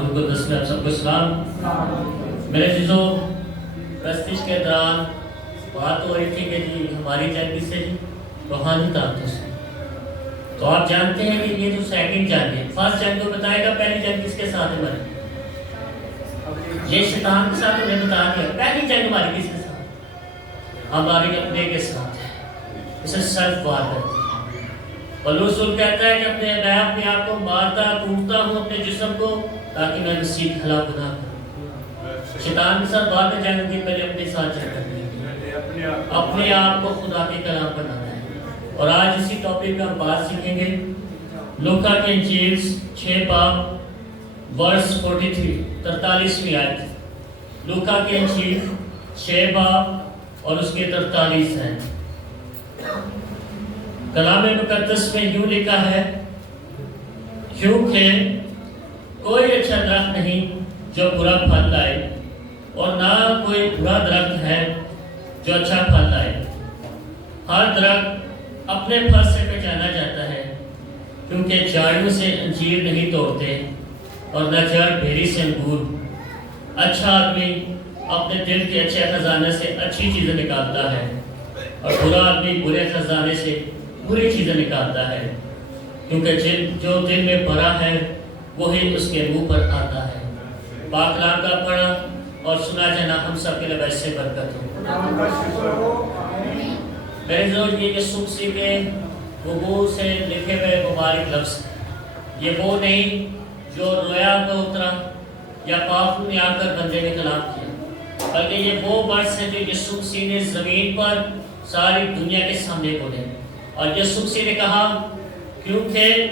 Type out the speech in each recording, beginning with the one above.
روح القدس میں آپ سب کو سلام۔ میرے عزیزوں، پرستش کے دوران بات ہو رہی تھی کہ جی ہماری جنگ کس سے جی روحانی طاقتوں سے۔ تو آپ جانتے ہیں کہ یہ جو سیکنڈ جنگ ہے، فرسٹ جنگ کو بتائے گا، پہلی جنگ کس کے ساتھ ہے ہماری؟ یہ شیطان کے ساتھ انہیں بتا دیا۔ پہلی جنگ ہماری کس کے ساتھ؟ ہماری اپنے کے ساتھ ہے، اسے سیلف وار کرتی ہے۔ پولس رسول کہتا ہے کہ میں اپنے آپ کو مارتا کوٹتا ہوں اپنے جسم کو تاکہ میں مسیح کی خلاف نہ کروں۔ شیطان کے ساتھ بعد میں جنگ کی، پہلے اپنے ساتھ جنگ کرنی ہے، اپنے آپ کو خدا کے کلام بنانا ہے۔ اور آج اسی ٹاپک پہ ہم بات سیکھیں گے۔ لوکا کی انجیل 6 باب ورس 43 43ویں آیت۔ لوکا کی انجیل 6 باب اور اس کے 43 ہیں۔ کلام مقدس میں یوں لکھا ہے، کیونکہ کوئی اچھا درخت نہیں جو برا پھل لائے، اور نہ کوئی برا درخت ہے جو اچھا پھل لائے۔ ہر درخت اپنے پھل سے پہچانا جاتا ہے، کیونکہ جھاڑیوں سے انجیر نہیں توڑتے اور نہ جڑ بھیری سے انگور۔ اچھا آدمی اپنے دل کے اچھے خزانے سے اچھی چیزیں نکالتا ہے، اور برا آدمی برے خزانے سے بری چیزیں نکالتا ہے، کیونکہ جو دل میں بھرا ہے وہی اس کے منہ پر آتا ہے۔ پاک کلام کا پڑھا اور سنا جانا ہم سب کے لیے ویسے برکت ہو۔ میرے ضرور یہ یسوع مسیح کے وقوع سے لکھے ہوئے مبارک لفظ، یہ وہ نہیں جو رویا کا اترا یا پاپ نے آ کر بندے نے کلام کیا، بلکہ یہ وہ ورڈز ہیں جو یسوع مسیح نے زمین پر ساری دنیا کے سامنے بولے۔ اور یسوع مسیح نے کہا، کیونکہ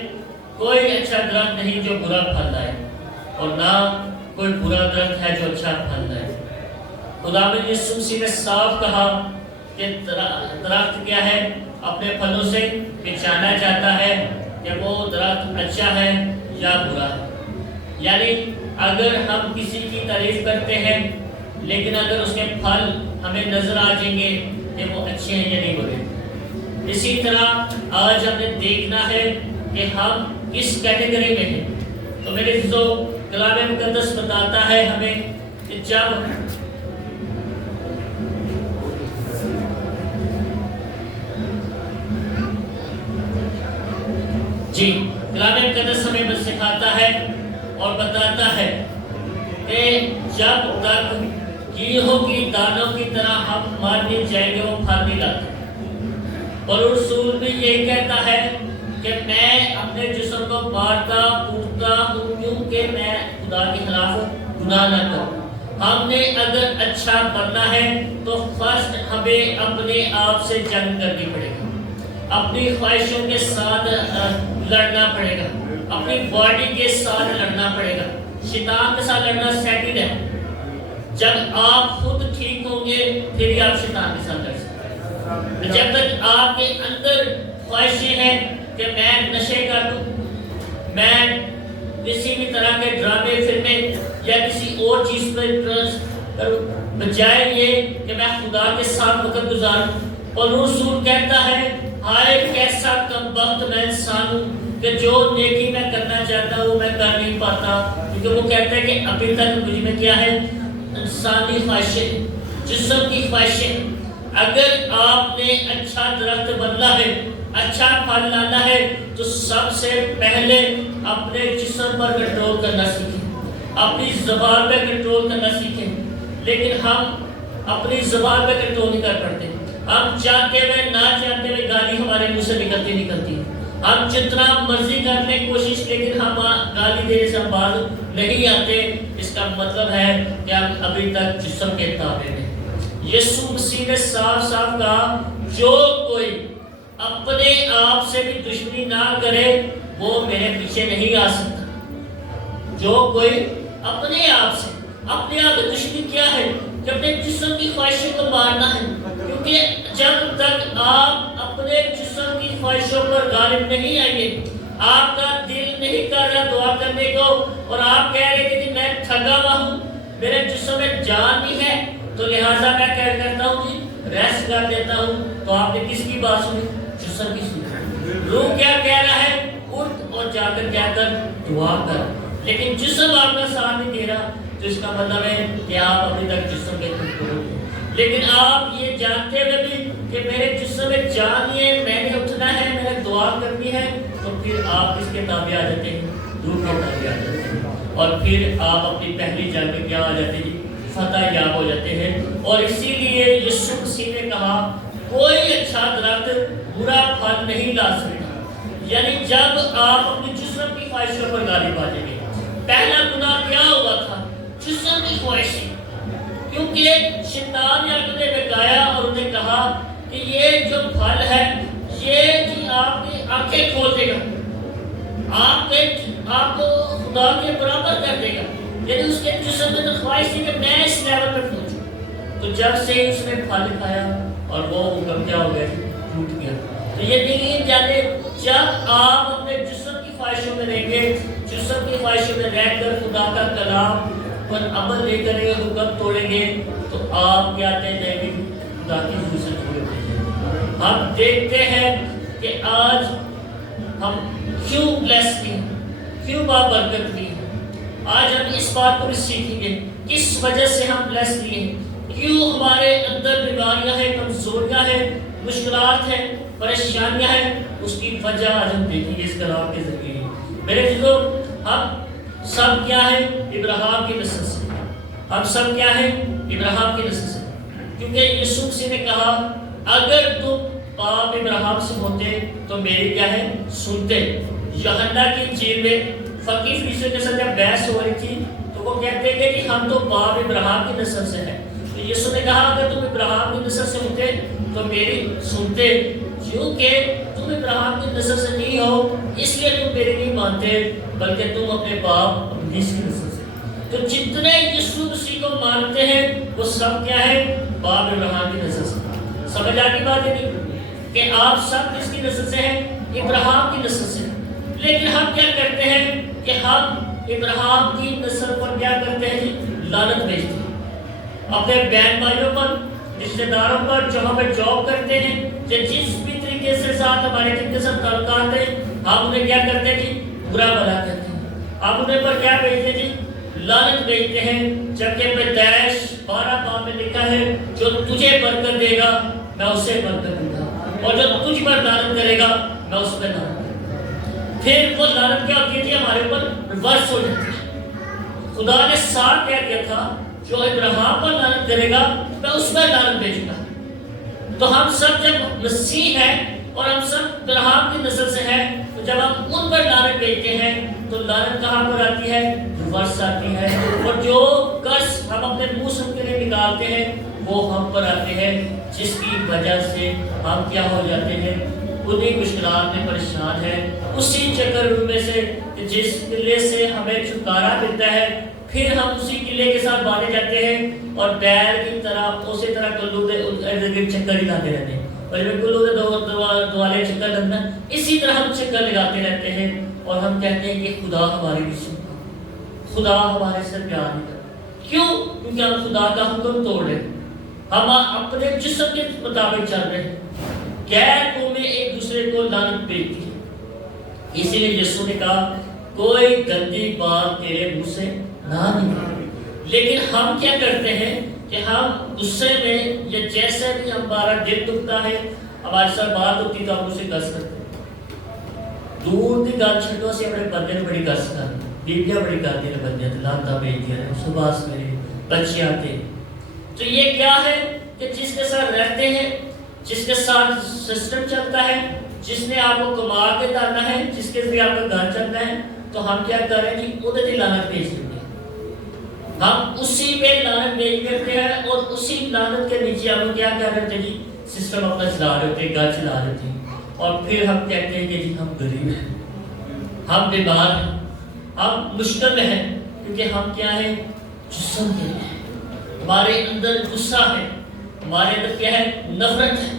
کوئی اچھا درخت نہیں جو برا پھل لائے، اور نہ کوئی برا درخت ہے جو اچھا پھل لائے۔ خداوند یسوع مسیح نے صاف کہا کہ درخت کیا ہے؟ اپنے پھلوں سے پہچانا جاتا ہے کہ وہ درخت اچھا ہے یا برا ہے۔ یعنی اگر ہم کسی کی تعریف کرتے ہیں لیکن اگر اس کے پھل ہمیں نظر آ جائیں گے کہ وہ اچھے ہیں یا نہیں برے۔ اسی طرح آج ہم نے دیکھنا ہے کہ ہم کس کیٹیگری میں ہیں۔ تو میرے عزیزو، کلام مقدس بتاتا ہے ہمیں کہ جب کلام مقدس ہمیں سکھاتا ہے اور بتاتا ہے کہ جب تک گیہوں کی دانوں کی طرح ہم مر نہیں جائیں گے وہ پھل نہیں لاتے۔ اور رسول بھی یہی کہتا ہے کہ میں اپنے جسم کو مارتا کوٹتا ہوں کیونکہ میں خدا کے خلاف گناہ نہ کروں۔ ہم نے اگر اچھا بننا ہے تو فرسٹ ہمیں اپنے آپ سے جنگ کرنی پڑے گی، اپنی خواہشوں کے ساتھ لڑنا پڑے گا، اپنی باڈی کے ساتھ لڑنا پڑے گا۔ شیطان کے ساتھ لڑنا سیکنڈ ہے۔ جب آپ خود ٹھیک ہوں گے پھر ہی آپ شیطان کے ساتھ لڑ سکتے ہیں۔ جب تک آپ کے اندر خواہشیں ہیں کہ میں نشے کر دوں، میں کسی بھی طرح کے ڈرامے فلمیں یا کسی اور چیز پر انٹرسٹ کروں، بجائے یہ کہ میں خدا کے ساتھ وقت گزاروں۔ اور رسول کہتا ہے، ہائے کیسا کمبخت میں انسان ہوں کہ جو نیکی میں کرنا چاہتا ہوں میں کر نہیں پاتا، کیونکہ وہ کہتا ہے کہ ابھی تک مجھ میں کیا ہے؟ انسانی خواہشیں، جسم کی خواہشیں۔ اگر آپ نے اچھا درخت بننا ہے، اچھا پھل لانا ہے تو سب سے پہلے اپنے جسم پر کنٹرول کرنا سیکھیں، اپنی زبان پہ کنٹرول کرنا سیکھیں۔ لیکن ہم اپنی زبان پہ کنٹرول نہیں کر پاتے۔ ہم چاہتے ہوئے نہ چاہتے ہوئے گالی ہمارے منہ سے نکلتی۔ ہم جتنا مرضی کرنے کی کوشش، لیکن ہم گالی دینے سے ہم باز نہیں آتے۔ اس کا مطلب ہے کہ ہم ابھی تک جسم کے تابع ہیں۔ یسوع مسیح نے صاف صاف کہا، جو کوئی اپنے آپ سے بھی دشمنی نہ کرے وہ میرے پیچھے نہیں آ سکتا۔ جو کوئی اپنے آپ سے دشمنی کیا ہے کہ اپنے جسم کی خواہشوں کو مارنا ہے، کیونکہ جب تک آپ اپنے جسم کی خواہشوں پر غالب نہیں آئیں گے، آپ کا دل نہیں کر رہا دعا کرنے کو، اور آپ کہہ رہے کہ میں تھکا ہوا ہوں، میرے جسم میں جان نہیں ہے، تو لہٰذا میں کیا کرتا ہوں جی ریسٹ کر دیتا ہوں۔ تو آپ نے کس کی بات سنی؟ جسم کی سنی۔ روح کیا کہہ رہا ہے؟ اٹھ اور جا کر کیا کر؟ دعا کر۔ لیکن جسم آپ کا ساتھ تو اس کا مطلب ہے کہ آپ ابھی تک جسم کے خوبصورت ہیں. لیکن آپ یہ جانتے ہوئے بھی کہ میرے جسم میں جان ہے، میں نے اٹھنا ہے، میں نے دعا کرنی ہے، تو پھر آپ کس کے تابع آ جاتے ہیں؟ روح کے تابع آ جاتے ہیں. اور پھر آپ اپنی پہلی جنگ میں کیا آ جاتے ہیں؟ فتح یاب ہو جاتے ہیں. اور اسی لیے یسوع مسیح نے کہا کوئی اچھا درخت برا پھل نہیں لا سکتا. یعنی جب آپ اپنی جسم کی خواہشوں پر غالب آ جائیں گے. پہلا گناہ کیا ہوا تھا؟ جسم کی خواہشیں. کیونکہ شیطان نے انہیں بہکایا اور انہیں کہا کہ یہ جو پھل ہے یہ جی آپ کی آنکھیں کھول دے گا، آپ کو خدا کے برابر کر دے گا. یعنی اس کے جسم میں تو خواہش تھی کہ میں اس لیول پر پہنچوں. تو جب سے اس نے پھل کھایا اور وہ حکم کیا ہو گیا؟ ٹوٹ گیا. تو یہ نہیں جانے جب آپ اپنے جسم کی خواہشوں میں رہیں گے، جسم کی خواہشوں میں رہ کر خدا کا کلام پر عمل لے کر یہ حکم توڑیں گے تو آپ کیا آتے جائیں گے؟ خدا کی حضور سے جڑے ہوتے ہیں. ہم دیکھتے ہیں کہ آج ہم کیوں بلیس نہیں ہیں، کیوں بابرکت نہیں ہیں. آج ہم اس بات کو بھی سیکھیں گے کس وجہ سے ہم بلیس نہیں ہیں، کیوں ہمارے اندر بیماریاں ہیں، کمزوریاں ہیں، مشکلات ہیں، پریشانیاں ہیں. اس کی وجہ آج ہم دیکھیں گے اس کلام کے ذریعے. میرے جدو ہم سب کیا ہے؟ ابراہیم کی نسل سے. ہم سب کیا ہیں؟ ابراہیم کی نسل سے. کیونکہ یسوع مسیح نے کہا اگر تم باپ ابراہیم سے ہوتے تو میری کیا ہے؟ سنتے. یوحنا کی انجیل میں فقیر فریسیوں کے ساتھ جب بحث ہو رہی تھی تو وہ کہتے ہیں کہ ہم تو باپ ابراہیم کی نسل سے ہیں. تو یسوع نے کہا اگر تم ابراہیم کی نسل سے ہوتے تو میری سنتے. کیونکہ تم ابراہیم کی نسل سے نہیں ہو اس لیے تم میری نہیں مانتے، بلکہ تم اپنے باپ ابلیس کی نسل سے. تو جتنے یسوع مسیح کو مانتے ہیں وہ سب کیا ہے؟ باپ ابراہیم کی نسل سے. سمجھ آتی بات ہے نہیں کہ آپ سب کس کی نسل سے ہیں؟ ابراہیم کی نسل سے. لیکن ہم کیا کرتے ہیں کہ ہم ابراہیم کی نسل پر کیا کرتے ہیں جی؟ لعنت بھیجتے ہیں. اپنے بہن بھائیوں پر، رشتہ داروں پر جو ہمیں جاب کرتے ہیں، جس بھی طریقے سے ساتھ ہمارے جن کے ساتھ تعلقات ہیں، ہم انہیں کیا کرتے ہیں جی؟ برا بھلا کرتے ہیں. ہم انہیں پر کیا بھیجتے ہیں جی؟ لعنت بھیجتے ہیں. جبکہ پیدائش 12 باب میں لکھا ہے جو تجھے برکت دے گا میں اسے برکت دوں گا، اور جو تجھ پر لعنت کرے گا میں اس پہ لعنت کروں گا. پھر وہ لعنت کیا ہوتی ہے؟ ہمارے اوپر ریورس ہو جاتی ہے. خدا نے ساتھ کیا کیا تھا جو ابراہیم پر لعنت کرے گا میں اس پر لعنت بھیجوں گا. تو ہم سب جب مسیح ہیں اور ہم سب ابراہیم کی نسل سے ہیں تو جب ہم ان پر لعنت بھیجتے ہیں تو لعنت کہاں پر آتی ہے؟ ریورس آتی ہے. اور جو قرض ہم اپنے منہ سے ان کے لیے نکالتے ہیں وہ ہم پر آتے ہیں، جس کی وجہ سے ہم کیا ہو جاتے ہیں؟ انہیں مشکلات میں پریشان ہیں. اسی چکر میں سے جس قلعے سے ہمیں چھٹکارا ملتا ہے پھر ہم اسی قلعے کے ساتھ باندھے جاتے ہیں اور بیل کی طرح اسی طرح کلو کے چکر لگاتے رہتے ہیں. اور جب کلو کے دوالے چکر لگنا اسی طرح ہم چکر لگاتے رہتے ہیں اور ہم کہتے ہیں کہ خدا ہماری نہیں سنتا، خدا ہمارے سے پیار نہیں کرتا. کیوں؟ کیونکہ ہم خدا کا حکم توڑ رہے ہیں، ہم اپنے جسم کے مطابق چل رہے ہیں. غیر قومیں ایک دوسرے کو لعنت بھیجتی ہیں. اسی لیے یسوع نے کہا کوئی گندی بات تیرے منہ سے نہ نکلے. لیکن ہم کیا کرتے ہیں کہ ہم غصے میں یا جیسے بھی ہمارا دل دکھتا ہے، ہمارے ساتھ بات ہوتی تو ہم اسے گس کرتے ہیں. دور کی گل چھڑو سے اپنے بندے نے بڑی گس کر بیبیاں بڑی کرتی ہیں، بندے لانتا بھیجتی ہیں، صبح سویرے بچے آتے ہیں. تو یہ کیا ہے کہ جس کے ساتھ رہتے ہیں، جس کے ساتھ سسٹم چلتا ہے، جس نے آپ کو کما کے ڈالنا ہے، جس کے ذریعے آپ کا گھر چلتا ہے، تو ہم کیا کر رہے ہیں جی؟ انہیں دی لعنت بھیج دیتے ہیں. ہم اسی پہ لعنت بھیج دیتے ہیں اور اسی لعنت کے نیچے ہم کیا کر رہے تھے جی؟ سسٹم اپنا چلا رہے ہوتے ہیں، گھر چلا رہے تھے. اور پھر ہم کہتے ہیں کہ جی ہم غریب ہیں، ہم بیمار ہیں، ہم مشکل میں ہیں. کیونکہ ہم کیا ہیں؟ جسم کے ہیں. ہمارے اندر غصہ ہے، ہمارے اندر کیا ہے؟ نفرت ہے،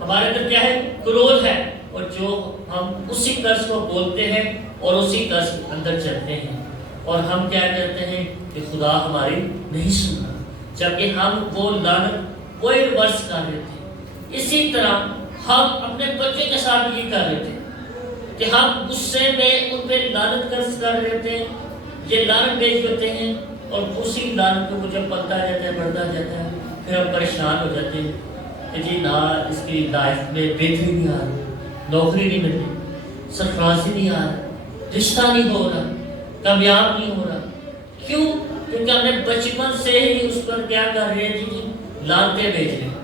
ہمارے اندر کیا ہے؟ کرودھ ہے. اور جو ہم اسی قرض کو بولتے ہیں اور اسی قرض کے اندر چلتے ہیں. اور ہم کیا کرتے ہیں کہ خدا ہماری نہیں سنتا، جبکہ ہم وہ لعنت وہ ریورس کر رہے تھے. اسی طرح ہم اپنے بچے کے ساتھ یہ کر رہے تھے کہ ہم غصے میں ان پہ لعنت قرض کر رہے تھے، یہ لعنت بیچ ہوتے ہیں اور اسی لعنت کو جب پلتا جاتا ہے بڑھتا جاتا ہے پھر ہم پریشان ہو جاتے ہیں کہ جی نہ اس کی لائف میں بہتری نہیں آ رہی، نوکری نہیں ملتی، سرفرازی نہیں آ رہا، رشتہ نہیں ہو رہا، کامیاب نہیں ہو رہا۔ کیوں؟ کیونکہ ہم نے بچپن سے ہی اس پر کیا کر رہے ہیں جی لعنتیں بیچ رہے ہیں۔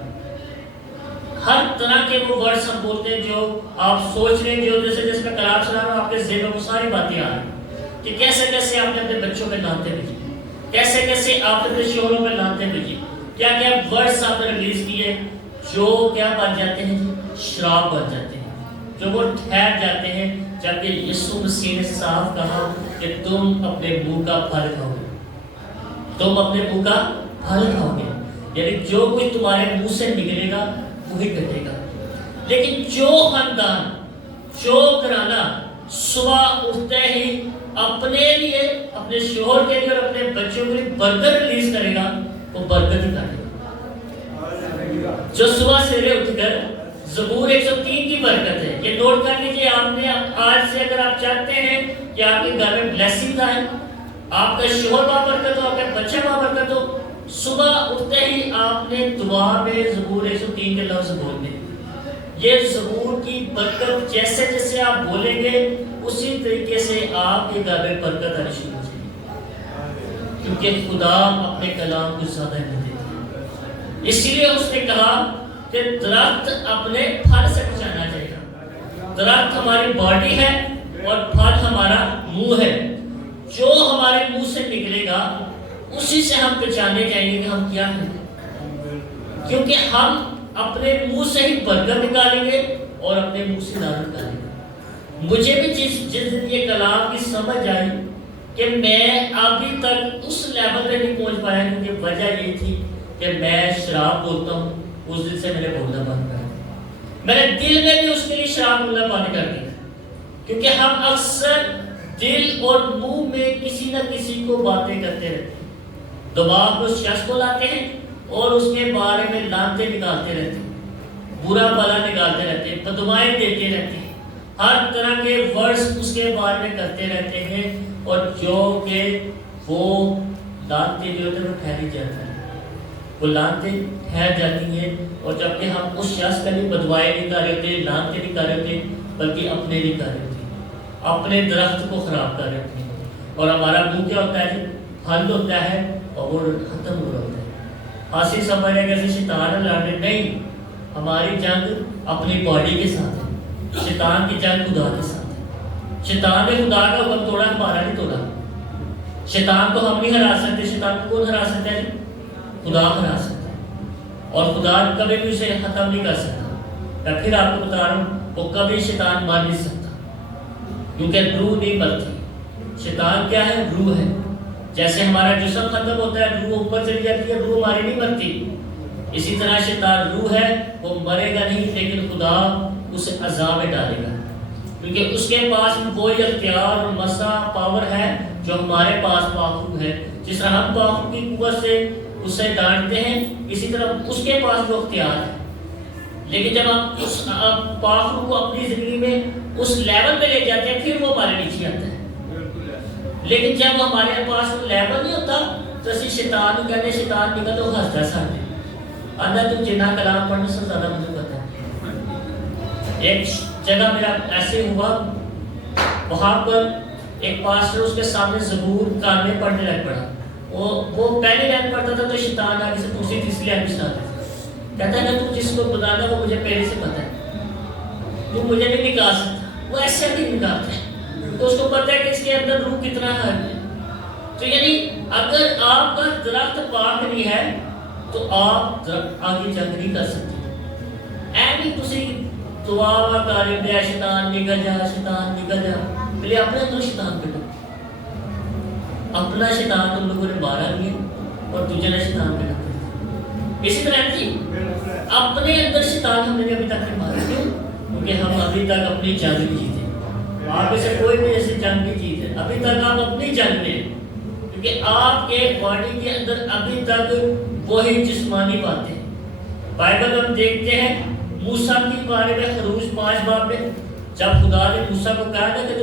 ہر طرح کے وہ ورڈز ہم بولتے ہیں جو آپ سوچ رہے ہیں، جو جس میں کلام سنا رہا ہوں آپ کے ذہن میں وہ ساری باتیں آ رہی ہیں کہ کیسے کیسے آپ نے اپنے بچوں میں لعنتیں بھیجی، کیسے کیسے آپ نے اپنے شوہروں میں لعنتیں بھیجی، کیا کیا ورڈز آپ نے ریلیز کیے جو کیا بن جاتے ہیں جی شراب بن جاتے ہیں، جو وہ ٹھہر جاتے ہیں، جبکہ یسوع مسیح نے صاف کہا کہ تم اپنے منہ کا پھل کھاؤ گے، تم اپنے منہ کا پھل کھاؤ گے، یعنی جو کچھ تمہارے منہ سے نکلے گا وہی کٹے گا۔ لیکن جو خاندان، جو گھرانہ صبح اٹھتے ہی اپنے لیے، اپنے شوہر کے لیے اور اپنے بچوں کے لیے برکت ریلیز کرے گا وہ برکت ہی کرے گا۔ جو صبح سویرے اٹھ کر زبور 103 کی برکت ہے، یہ نوٹ کر لیجیے آپ نے، آج سے اگر آپ چاہتے ہیں کہ آپ کے گھر میں بلیسنگ آئے، آپ کا شوہر با برکت ہو، آپ کا بچہ با برکت ہو، صبح اٹھتے ہی آپ نے دعا میں زبور 103 کے لفظ بولنے۔ یہ زبور کی برکت جیسے جیسے آپ بولیں گے اسی طریقے سے آپ کے گھر میں برکت آنی شروع ہو جائے گی، کیونکہ خدا اپنے کلام کو زیادہ اہمیت دیتا ہے۔ اسی لیے اس نے کہا کہ درخت اپنے پھل سے پہچانا چاہیے۔ درخت ہماری باڈی ہے اور پھل ہمارا منہ ہے، جو ہمارے منہ سے نکلے گا اسی سے ہم پہچانے جائیں گے کہ ہم کیا ہیں، کیونکہ ہم اپنے منہ سے ہی برکت نکالیں گے اور اپنے منہ سے لعنت نکالیں گے۔ مجھے بھی جس دن یہ کلام کی سمجھ آئی کہ میں ابھی تک اس لیول پہ نہیں پہنچ پایا، کیونکہ وجہ یہ تھی کہ میں شراب بولتا ہوں، اس دن سے میں نے بولنا بند کر دیا، میں نے دل میں بھی اس کے لیے شراب بولنا بند کر دیا، کیونکہ ہم اکثر دل اور منہ میں کسی نہ کسی کو باتیں کرتے رہتے ہیں، دماغ میں اس شخص کو لاتے ہیں اور اس کے بارے میں لعنتیں نکالتے رہتے ہیں، برا بھلا نکالتے رہتے ہیں، بددعائیں دیتے رہتے ہیں، ہر طرح کے ورڈز اس کے بارے میں کرتے رہتے ہیں، اور جو کہ وہ لعنتیں جو ہوتے ہیں وہ ٹھہری جاتی ہیں، وہ لعنتیں ٹھہر جاتی ہیں، اور جبکہ ہم اس شخص کا بھی بددعائیں نہیں کر رہے ہوتے، لعنتیں نہیں کر رہے ہوتے، بلکہ اپنے نہیں کر رہے ہوتے، اپنے درخت کو خراب کر رہے ہوتے ہیں، اور ہمارا منہ کیا ہوتا ہے، پھل ہوتا ہے اور وہ ختم ہو رہا ہوتا ہے۔ آسی سمجھ رہے کہ شیطان لڑنے نہیں، ہماری جنگ اپنی باڈی کے ساتھ ہے، شیطان کی جنگ خدا کے ساتھ ہے۔ شیطان نے خدا کا حکم توڑا، ہمارا نہیں توڑا۔ شیطان کو ہم نہیں ہرا سکتے، شیطان کو کون ہرا سکتا ہے؟ خدا ہرا سکتا ہے، اور خدا کبھی بھی اسے ختم نہیں کر سکتا۔ میں پھر آپ کو بتا رہا ہوں، وہ کبھی شیطان مار نہیں سکتا، کیونکہ روح نہیں مرتی۔ شیطان کیا ہے؟ روح ہے۔ جیسے ہمارا جسم ختم ہوتا ہے، روح اوپر چلی جاتی ہے، روح ہماری نہیں مرتی، اسی طرح شیطان روح ہے، وہ مرے گا نہیں، لیکن خدا اسے عذاب میں ڈالے گا، کیونکہ اس کے پاس وہی اختیار اور مسا پاور ہے جو ہمارے پاس پاخو ہے۔ جس طرح ہم پاخو کی قوت سے اسے ڈانٹتے ہیں، اسی طرح اس کے پاس وہ اختیار ہے۔ لیکن جب ہم اس پاخو کو اپنی زندگی میں اس لیول پہ لے جاتے ہیں، پھر وہ ہمارے نیچے آتا ہے۔ لیکن جب ہمارے پاس وہ لیول نہیں ہوتا تو اسی شیطان کو کہتے ہیں، شیطان نکل تو ہنستا ساٹھے اندر تم جنہ کلام پڑھنے سے زیادہ مجھے پتا ہے۔ ایک جگہ میرا ایسے ہوا، وہاں پر ایک پاسٹر اس کے سامنے زبور کان میں پڑھنے لگ پڑا، وہ پہلی لائن پڑھتا تھا تو شیطان آگے سے دوسری تیسری لائن بھی سناتا تھا، کہتا ہے کہ تم جس کو بتانا وہ مجھے پہلے سے پتا ہے، تو مجھے نہیں نکال سکتا۔ وہ ایسے نہیں نکالتے ہیں، تو اس کو پتہ ہے کہ اس کے اندر روح کتنا ہے۔ تو یعنی اگر آپ کا درخت پاک نہیں ہے تو آپ آگے جنگ نہیں کر سکتے۔ ایویں تسی دعا کر رہے ہیں شیطان نکل جا، شیطان نکل جا، پہلے اپنے اندر شیطان کٹو۔ اپنا شیطان تم لوگوں نے مارا نہیں ہے اور دوسرے نے شیطان کٹا۔ اسی طرح جی اپنے اندر شیطان ہم نے ابھی تک نہیں مارا، کیوں؟ کیونکہ ہم ابھی تک اپنی جنگ نہیں جیتے۔ آپ میں سے کوئی بھی ایسی جنگ نہیں جیت ہے، ابھی تک آپ اپنی جنگ میں، کیونکہ آپ کے باڈی کے اندر ابھی تک وہی جسمانی باتیں۔ بائبل ہم دیکھتے ہیں موسیٰ کے بارے میں، خروج 5 باب میں، جب خدا نے موسیٰ کو کہا تھا کہ